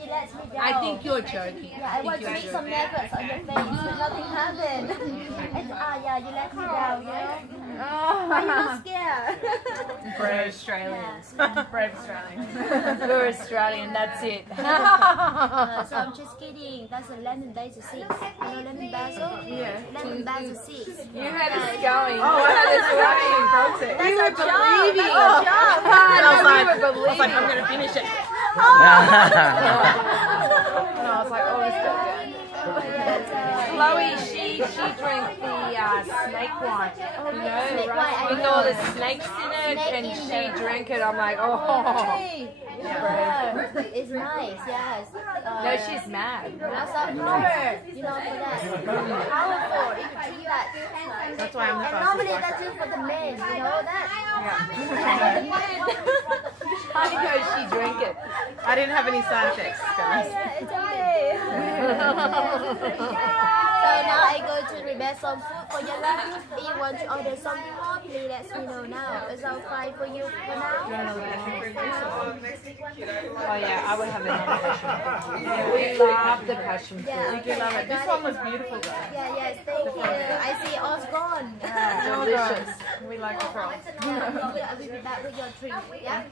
you let me down. I think you're joking. Yeah, I want to make some nuggets on your face, but nothing happened. Yeah, you let me down, you know? Are you not scared? Brave Australians. Brave Australians. We're Australian, that's it. So I'm just kidding. That's a lemon basil seeds. You know lemon basil? Yeah. Lemon basil seeds. You had us going. Oh, I had this working process. That's a joke. Believing. That's a joke. And I was like, I'm going to finish it. And I was like, oh, this is good. Chloe, she drank the snake wine. You know, with all the snakes in it, and she drank it. I'm like, oh. Yeah, it's nice, yes. No, she's mad. That's our power, you know, for that. Powerful, you can see that. That's why I'm the And fastest normally walker. that's just for the men, you know that? I know she drank it. I didn't have any side effects, guys. Yeah, it's okay. So now I go to prepare some food for your lunch. If you want to order something more, please let me know now. Is that fine for you for now? Oh yeah, I would have another passion. Yeah, we love the passion fruit. Yeah, We do love it. This one was beautiful, though. Yeah, yes, thank you. I see all's gone. Delicious. We like the fries. I will be back with your drink. Yeah?